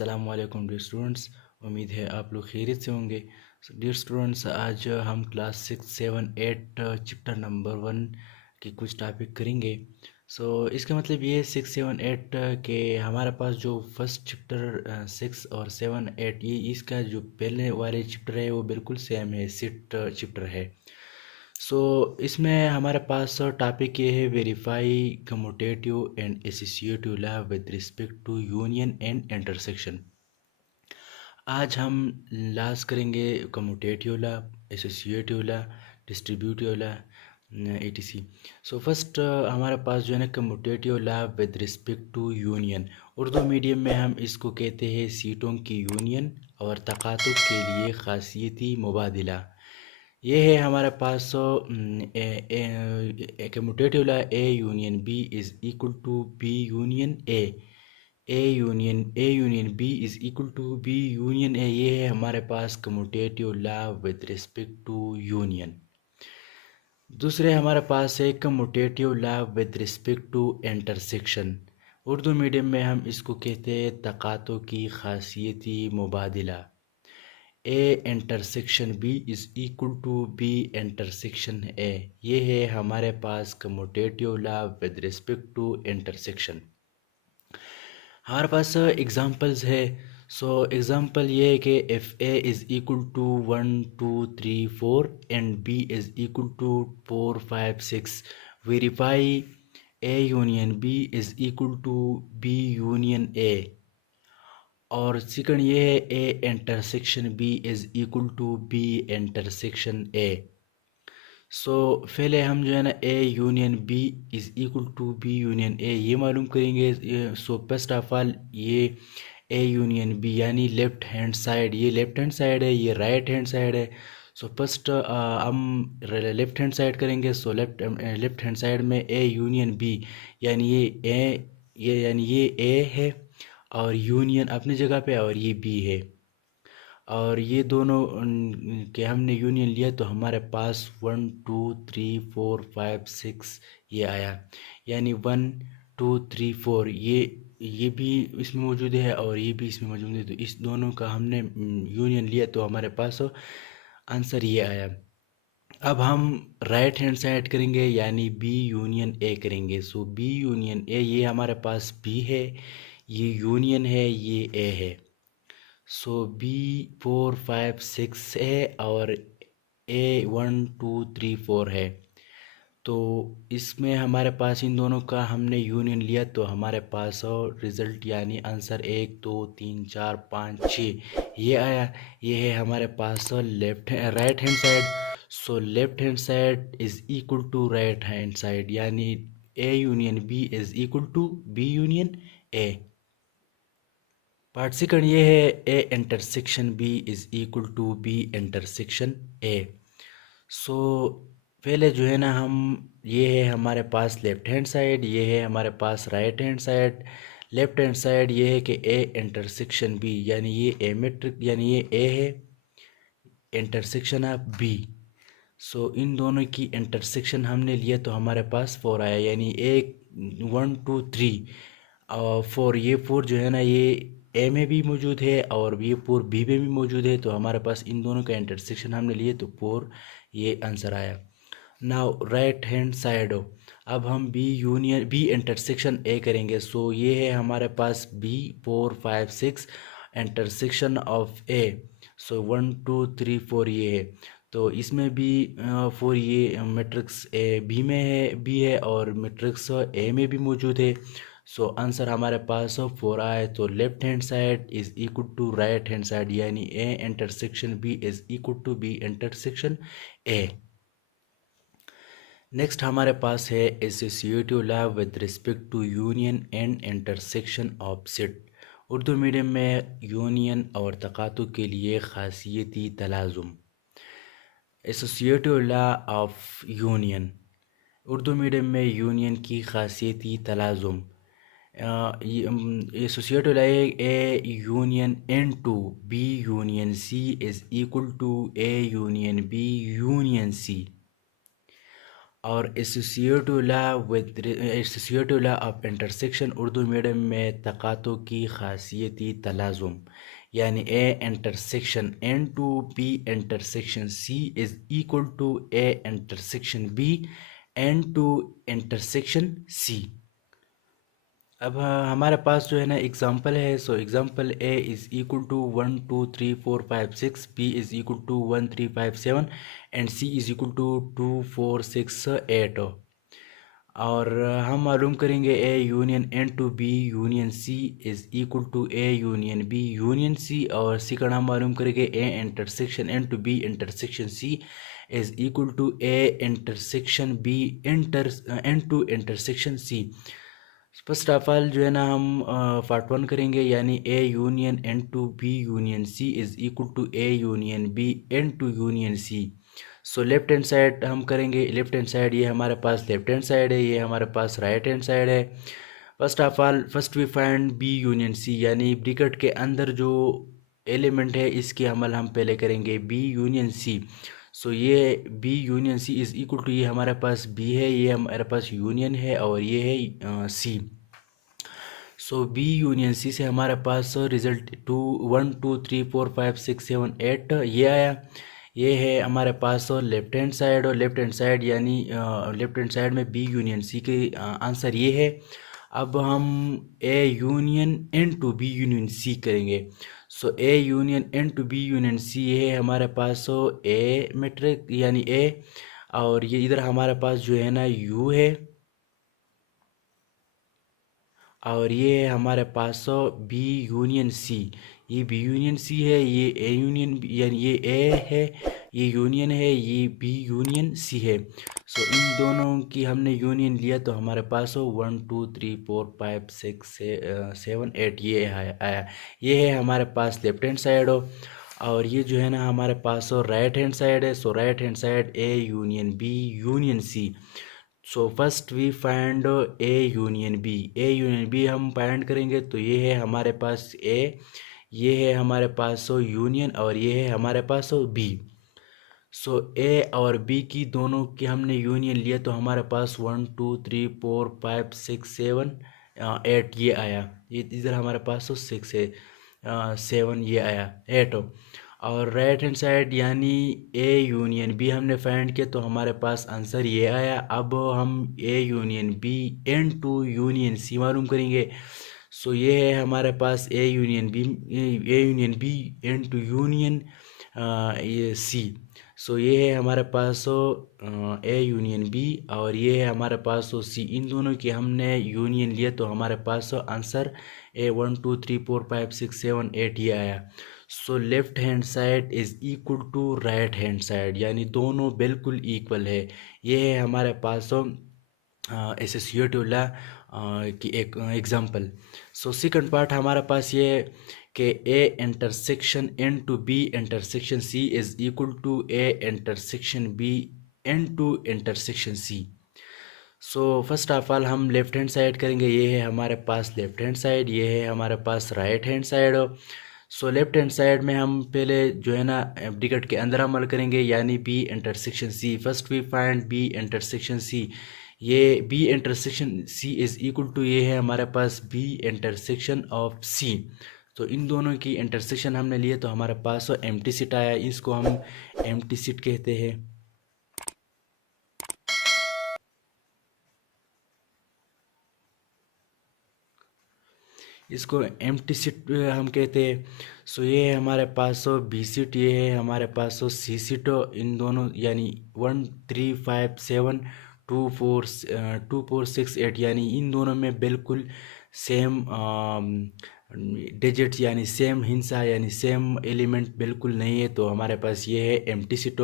अस्सलाम वालेकुम dear students. उम्मीद है आप लोग खैरियत से होंगे। डियर स्टूडेंट्स, आज हम क्लास 6, 7, 8 चैप्टर नंबर 1 के कुछ टॉपिक करेंगे। इसका मतलब ये 6, 7, 8 के हमारे पास जो फर्स्ट चैप्टर 6 और 7, 8 ये इसका जो पहले वाले चैप्टर है वो बिल्कुल सेम है, सिट चैप्टर है। इसमें हमारे पास टॉपिक ये है, verify commutative and associative law with respect to union and intersection. आज हम लॉस करेंगे commutative law, associative law, distributive law, etc. First हमारे पास जो है ना commutative law with respect to union. Urdu medium में हम इसको कहते हैं सीटों की यूनियन और तकातुब के लिए खासियती मुबादिला। ये है हमारे पास commutative law A union B is equal to B union A union B is equal to B union A. ये है हमारे पास commutative law with respect to union. दूसरे हमारे पास है commutative law with respect to intersection. Urdu medium में हम इसको कहते हैं तकातों की खासियती मुबादिला। A intersection B is equal to B intersection A. ये है हमारे पास commutative law with respect to intersection. हमारे पास एग्जांपल्स है। एग्जांपल ये है कि if A is equal to 1, 2, 3, 4 and B is equal to 4, 5, 6, verify A union B is equal to B union A. और सेकंड ये है A intersection B is equal to B intersection A. पहले हम जो है ना A union B is equal to B union A ये मालूम करेंगे। फर्स्ट ऑफ ऑल ये ए यूनियन बी यानी लेफ़्ट हैंड साइड, ये लेफ़्ट हैंड साइड है, ये राइट हैंड साइड है। फर्स्ट हम लेफ़्ट हैंड साइड करेंगे। लेफ़्ट हैंड साइड में ए यूनियन बी यानी ये ए है और यूनियन अपनी जगह पे और ये बी है, और ये दोनों के हमने यूनियन लिया तो हमारे पास 1, 2, 3, 4, 5, 6 ये आया। यानी 1, 2, 3, 4 ये भी इसमें मौजूद है और ये भी इसमें मौजूद है, तो इस दोनों का हमने यूनियन लिया तो हमारे पास आंसर ये आया। अब हम राइट हैंड साइड करेंगे यानी बी यूनियन ए करेंगे। बी यूनियन ए ये हमारे पास बी है, ये यूनियन है, ये ए है। बी 4, 5, 6 है और ए 1, 2, 3, 4 है। तो इसमें हमारे पास इन दोनों का हमने यूनियन लिया तो हमारे पास रिज़ल्ट यानी आंसर 1, 2, 3, 4, 5, 6 ये आया। ये है हमारे पास right hand side. Left hand side is equal to right hand side यानी A union B is equal to B union A. Part second ये है A intersection B is equal to B intersection A. So पहले जो है ना हम ये है हमारे पास लेफ़्ट हैंड साइड, ये है हमारे पास right hand side. Left hand side ये है कि ए इंटरसेक्शन बी यानी ये ए मेट्रिक यानी ये ए है इंटरसेक्शन ऑफ बी। इन दोनों की इंटरसेक्शन हमने लिया तो हमारे पास 4 आया यानी 1, 2, 3 और 4। ये 4 जो है ना ये ए में भी मौजूद है और ये 4 बी में भी मौजूद है, तो हमारे पास इन दोनों का इंटरसेक्शन हमने लिए तो 4 ये आंसर आया। नाउ राइट हैंड साइड अब हम बी इंटरसेक्शन ए करेंगे। ये है हमारे पास बी 4, 5, 6 इंटरसेक्शन ऑफ ए। 1, 2, 3, 4 ये है, तो इसमें भी 4 ये मैट्रिक्स ए बी है और मैट्रिक्स ए में भी मौजूद है। आंसर हमारे पास 4 आए तो left hand side is equal to right hand side यानी A intersection B is equal to B intersection A. Next हमारे पास है associative law with respect to union and intersection of set. Urdu medium में union और तकातु के लिए खासियती तलाज़ुम। Associative law of union, Urdu medium में यूनियन की खासियती तलाज़ुम। Associative law A union N to B union C is equal to A union B union C. और associative law of intersection Urdu medium में तकातों की खासियती तलाज़ुम, यानी A intersection N to B intersection C is equal to A intersection B N to intersection C. अब हमारे पास जो है ना एग्जांपल है। So example A is equal to 1 2 3 4 5 6, B is equal to 1 3 5 7 and C is equal to 2 4 6 8। और हम मालूम करेंगे A union N to B union C is equal to A union B union C. और second हम मालूम करेंगे A intersection N to B intersection C is equal to A intersection B N to intersection C. First of all जो है ना हम part one करेंगे, यानी A union N to B union C is equal to A union B N to union C. So left hand side हम करेंगे। Left hand side ये हमारे पास लेफ्ट हैंड साइड है, ये हमारे पास राइट हैंड साइड है। First of all first we find B union C, यानी ब्रैकेट के अंदर जो एलिमेंट है इसकी अमल हम पहले करेंगे बी यूनियन सी। सो ये B union C is equal to, ये हमारे पास बी है, ये हमारे पास यूनियन है और ये है सी। सो बी यूनियन सी से हमारे पास रिजल्ट 2 1 2 3 4 5 6 7 8 ये आया। ये है हमारे पास लेफ्ट हैंड साइड, और लेफ्ट हैंड साइड यानी लेफ्ट हैंड साइड में बी यूनियन सी के आंसर ये है। अब हम A union N to B union C करेंगे। So A union N to B union C ये है हमारे पास ए मैट्रिक यानी ए, और ये इधर हमारे पास जो है ना यू है, और ये है हमारे पास बी यूनियन सी। ये बी यूनियन सी है, ये ए यूनियन यानी ये ए है, ये यूनियन है, ये बी यूनियन सी है। सो इन दोनों की हमने यूनियन लिया तो हमारे पास 1 2 3 4 5 6 7 8 ये आया। ये है हमारे पास लेफ्ट हैंड साइड हो, और ये जो है ना हमारे पास राइट हैंड साइड है। So right hand side A union B union C. So first we find A union B. A union B हम फाइंड करेंगे तो ये है हमारे पास ए, ये है हमारे पास यूनियन, और ये है हमारे पास बी। सो ए और बी की दोनों की हमने यूनियन लिया तो हमारे पास 1 2 3 4 5 6 7 8 ये आया। ये इधर हमारे पास 6 है, 7 ये आया 8 हो। और राइट हैंड साइड यानी ए यूनियन बी हमने फाइंड किया तो हमारे पास आंसर ये आया। अब हम A union B N to union C मालूम करेंगे। सो ये है हमारे पास A union B N to union ये सी। सो ये है हमारे पास ए यूनियन बी, और ये है हमारे पास सी। इन दोनों की हमने यूनियन लिया तो हमारे पास आंसर ए 1 2 3 4 5 6 7 8 ये आया। So left hand side is equal to right hand side, यानी दोनों बिल्कुल इक्वल है। ये है हमारे पास एसोसिएटिव ला की एक एग्जांपल। सो सेकंड पार्ट हमारे पास ये है कि A intersection N to B intersection C is equal to A intersection B N to intersection C. So first of all हम लेफ्ट हैंड साइड करेंगे। ये है हमारे पास लेफ्ट हैंड साइड, ये है हमारे पास right hand side. So left hand side में हम पहले जो है ना ब्रैकेट के अंदर अमल करेंगे, यानी B intersection C. First we find B intersection C. ये B intersection C is equal to, ये है हमारे पास बी इंटरसेक्शन ऑफ सी। तो इन दोनों की इंटरसेक्शन हमने लिए तो हमारे पास एम्प्टी सेट आया, इसको हम एम्प्टी सेट कहते हैं। इसको एम्प्टी सीट हम कहते हैं। सो ये है हमारे पास बी सीट, ये है हमारे पास सी सीट। इन दोनों यानी 1 3 5 7 2 4 6 8, यानी इन दोनों में बिल्कुल सेम डिजिट्स यानी सेम हिंसा यानी सेम एलिमेंट बिल्कुल नहीं है, तो हमारे पास ये है एम्प्टी सीट।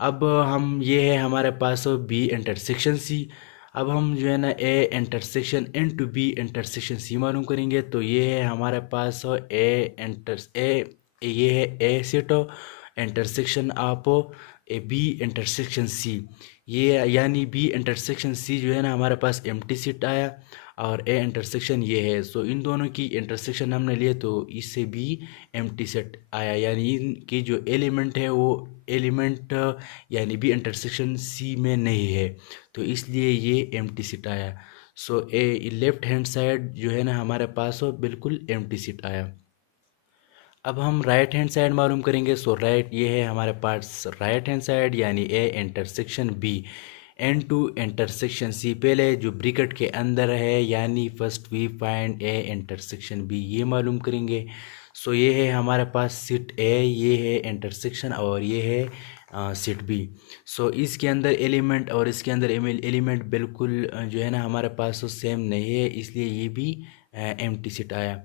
अब हम ये है हमारे पास बी इंटरसेक्शन सी। अब हम जो है ना A intersection N to B intersection C मालूम करेंगे तो ये है हमारे पास ये है ए सेट इंटरसेक्शन आप ए बी इंटरसेक्शन सी। ये यानी बी इंटरसेक्शन सी जो है ना हमारे पास एम्प्टी सेट आया। और ए इंटरसेक्शन ये है। सो इन दोनों की इंटरसेक्शन हमने लिए तो इससे बी एम्प्टी सेट आया, यानी इनकी जो एलिमेंट है वो एलिमेंट यानी बी इंटरसेक्शन सी में नहीं है, तो इसलिए ये एम्प्टी सेट आया। सो ए लेफ्ट हैंड साइड जो है ना हमारे पास वो बिल्कुल एम्प्टी सेट आया। अब हम राइट हैंड साइड मालूम करेंगे। सो राइट ये है हमारे पास राइट हैंड साइड, यानी A intersection B N to intersection C. पहले जो ब्रैकेट के अंदर है यानी first we find A intersection B, ये मालूम करेंगे। सो ये है हमारे पास सेट ए, ये है इंटरसेक्शन और ये है सेट बी। सो इसके अंदर एलिमेंट और इसके अंदर एलिमेंट बिल्कुल जो है ना हमारे पास तो सेम नहीं है, इसलिए ये भी एम्प्टी सेट आया।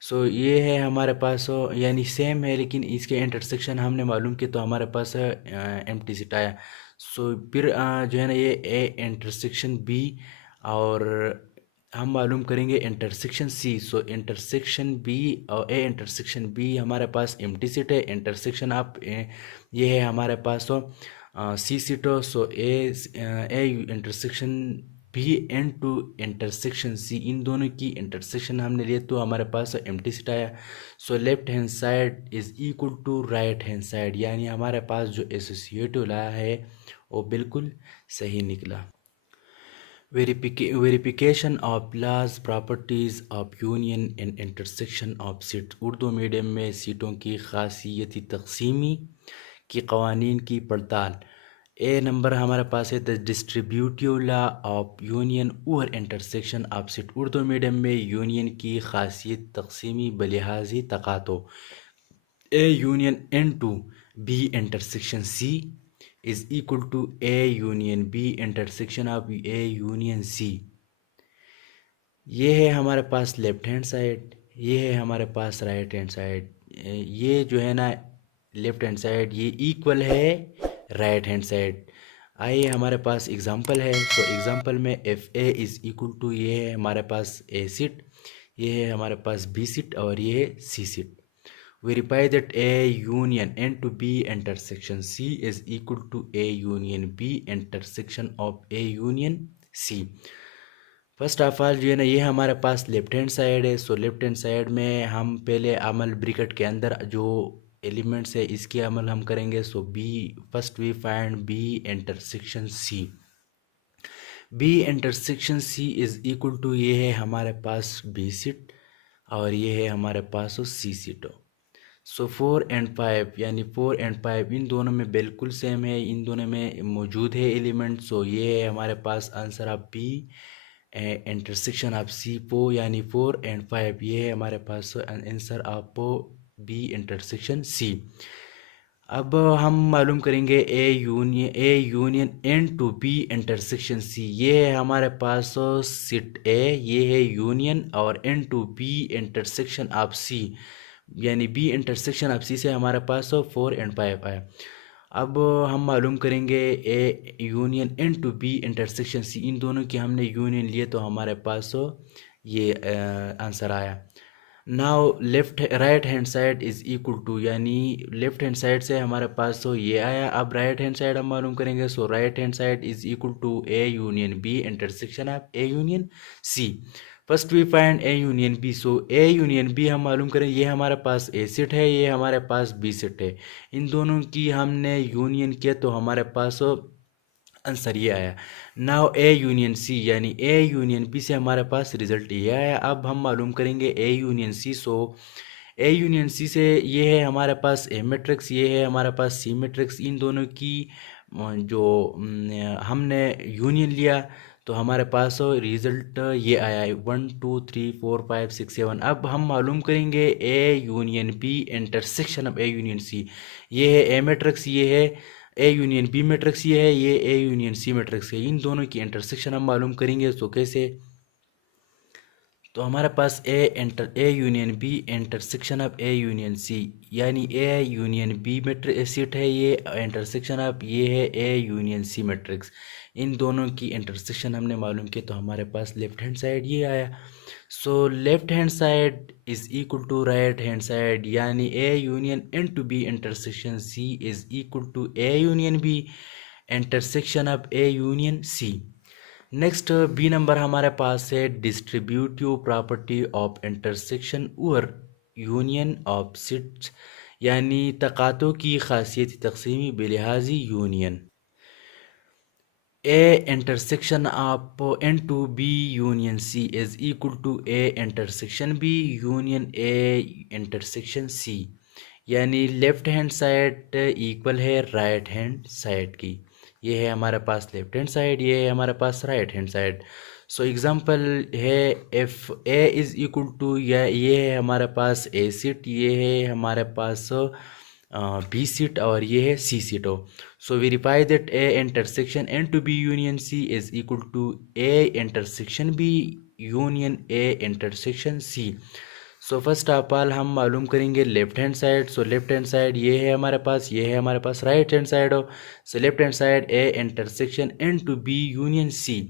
सो ये है हमारे पास यानी सेम है लेकिन इसके इंटरसेक्शन हमने मालूम किया तो हमारे पास एम्प्टी सेट आया। सो फिर जो है ना ये ए इंटरसेक्शन बी और हम मालूम करेंगे intersection C. So intersection B और ए इंटरसेक्शन बी हमारे पास एम्प्टी सेट है। इंटरसेक्शन आप ये है हमारे पास सी सीट हो। So A intersection B N to intersection C, इन दोनों की इंटरसेक्शन हमने लिए तो हमारे पास एम्प्टी सेट आया। So left hand side is equal to right hand side, यानी हमारे पास जो एसोसिएटिव लाया है वो बिल्कुल सही निकला। वेरिफिकेशन ऑफ लाज properties of union and intersection of set. Urdu medium में सीटों की खासियती तकसीमी की कवानीन की पड़ताल। ए नंबर हमारे पास है the distributive law of union और intersection of set. Urdu medium में यूनियन की खासियत तकसीमी बलिहाजी तकातो। A union N to B intersection C is equal to A union B intersection of A union C. ये है हमारे पास लेफ्ट हैंड साइड, ये है हमारे पास राइट हैंड साइड। ये जो है ना लेफ्ट हैंड साइड ये इक्वल है राइट हैंड साइड। आइए हमारे पास एग्जांपल है। सो एग्जांपल में if A is equal to ये है हमारे पास ए सीट, ये है हमारे पास बी सीट और ये है C seat. Verify that A union N to B intersection C is equal to A union B intersection of A union C। First of all जो है ना ये हमारे पास लेफ्ट हैंड साइड है। सो लेफ्ट हैंड साइड में हम पहले अमल ब्रैकेट के अंदर जो एलिमेंट्स है इसके अमल हम करेंगे। So B first we find B intersection C. B intersection C is equal to ये है हमारे पास बी सीट और ये है हमारे पास सी सीट हो। सो 4 एंड 5 यानी 4 एंड 5 इन दोनों में बिल्कुल सेम है, इन दोनों में मौजूद है एलिमेंट। सो ये है हमारे पास answer of B intersection of C पो, यानी 4 एंड 5 ये है हमारे पास answer of B intersection C. अब हम मालूम करेंगे A union N to B intersection C. ये है हमारे पास सीट ए, ये है यूनियन और and to B intersection of C, यानी बी इंटरसेक्शन ऑफ सी से हमारे पास 4 एंड 5 आया। अब हम मालूम करेंगे A union N to B intersection C, इन दोनों की हमने यूनियन लिए तो हमारे पास ये आंसर आया। Now left right hand side is equal to, यानी लेफ्ट हैंड साइड से हमारे पास ये आया। अब राइट हैंड साइड हम मालूम करेंगे। So right hand side is equal to A union B intersection of A union C. First we find A union B. So A union B हम मालूम करें, ये हमारे पास ए सेट है, ये हमारे पास बी सेट है। इन दोनों की हमने यूनियन किया तो हमारे पास आंसर ये आया। नाउ ए यूनियन सी, यानी ए यूनियन बी से हमारे पास रिजल्ट ये आया। अब हम मालूम करेंगे A union C. So A union सी से ये है हमारे पास ए मैट्रिक्स, ये है हमारे पास सी मैट्रिक्स। इन दोनों की जो हमने यूनियन लिया तो हमारे पास रिजल्ट ये आया 1 2 3 4 5 6 7। अब हम मालूम करेंगे A union B intersection of A union C. ये है ए मैट्रिक्स, ये है ए यूनियन बी मैट्रिक्स, ये है ये ए यूनियन सी मैट्रिक्स है। इन दोनों की इंटरसेक्शन हम मालूम करेंगे। तो कैसे, तो हमारे पास A union B intersection of A union C, यानी A union B matrix set है, ये इंटरसेक्शन ऑफ ये है ए यूनियन सी मैट्रिक्स। इन दोनों की इंटरसेक्शन हमने मालूम किया तो हमारे पास लेफ्ट हैंड साइड ये आया। So left hand side is equal to right hand side, यानी A union N to B intersection C is equal to A union B intersection of A union C. Next B number हमारे पास है distributive property of intersection और union of sets, यानी तकातों की खासियत तकसीमी बिलिहाजी union. A intersection of N to B union C is equal to A intersection B union A intersection C, यानी लेफ्ट हैंड साइड इक्वल है राइट हैंड साइड की। ये है हमारे पास लेफ्ट हैंड साइड, ये है हमारे पास right hand side. So example है if A is equal to, या ये है हमारे पास ए सीट, ये है हमारे पास बी सीट और ये है सी सीट हो। So verify that A intersection N to B union C is equal to A intersection B union A intersection C. So first of all हम मालूम करेंगे left hand side. So left hand side ये है हमारे पास, ये है हमारे पास राइट हैंड साइड हो। So left hand side A intersection N to B union C.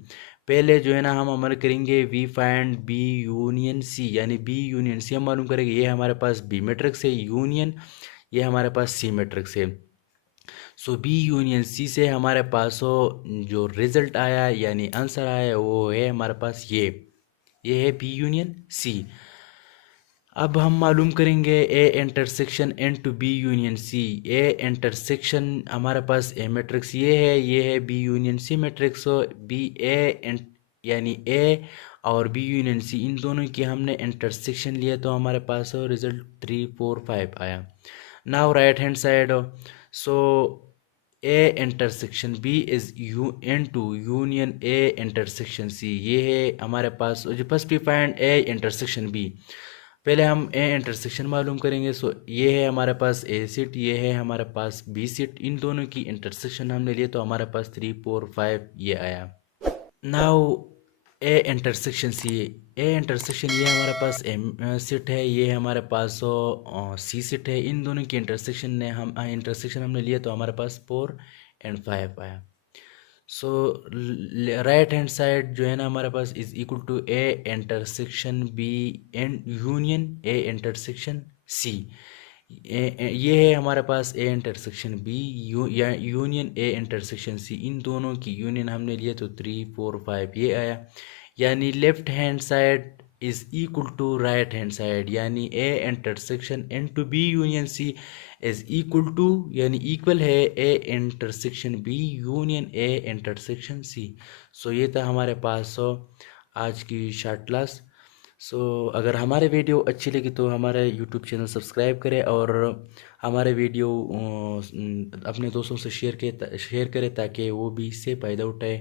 पहले जो है ना हम अमल करेंगे we find B union C, यानी बी यूनियन सी हम मालूम करेंगे। ये हमारे पास बी मैट्रिक्स है, यूनियन ये हमारे पास सी मैट्रिक्स है। सो बी यूनियन सी से हमारे पास जो रिजल्ट आया यानी आंसर आया वो है हमारे पास ये है बी यूनियन सी। अब हम मालूम करेंगे A intersection N to B union C. A intersection हमारे पास ए मैट्रिक्स ये है B union C matrix. B A यानी ए और बी यूनियन सी इन दोनों की हमने इंटरसेक्शन लिया तो हमारे पास रिजल्ट 3 4 5 आया। Now right hand side, so A intersection B is you N to union A intersection C. ये है हमारे पास जो first we find A intersection B. पहले हम ए इंटरसेक्शन मालूम करेंगे। सो ये है हमारे पास ए सीट, ये है हमारे पास बी सीट, इन दोनों की इंटरसेक्शन हमने लिए तो हमारे पास 3 4 5 ये आया। नाउ A intersection C, A intersection ये हमारे पास एम सीट है, ये हमारे पास सी सीट है, इन दोनों की इंटरसेक्शन हमने लिया तो हमारे पास 4 और 5 आया। सो राइट हैंड साइड जो है ना हमारे पास is equal to A intersection B and union A intersection C. ये है हमारे पास ए इंटरसेक्शन बी या यूनियन ए इंटरसेक्शन सी, इन दोनों की यूनियन हमने लिए तो 3 4 5 ये आया। यानी left hand side is equal to right hand side, यानी A intersection N to B union C is equal to यानी इक्वल है A intersection B union A intersection C. So ये था हमारे पास आज की शॉर्ट क्लास। सो अगर हमारे वीडियो अच्छी लगी तो हमारे यूट्यूब चैनल सब्सक्राइब करें और हमारे वीडियो अपने दोस्तों से शेयर करें ताकि वो भी इससे फ़ायदा उठाए।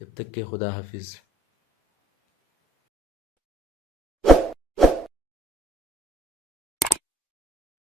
जब तक के खुदा हाफिज़।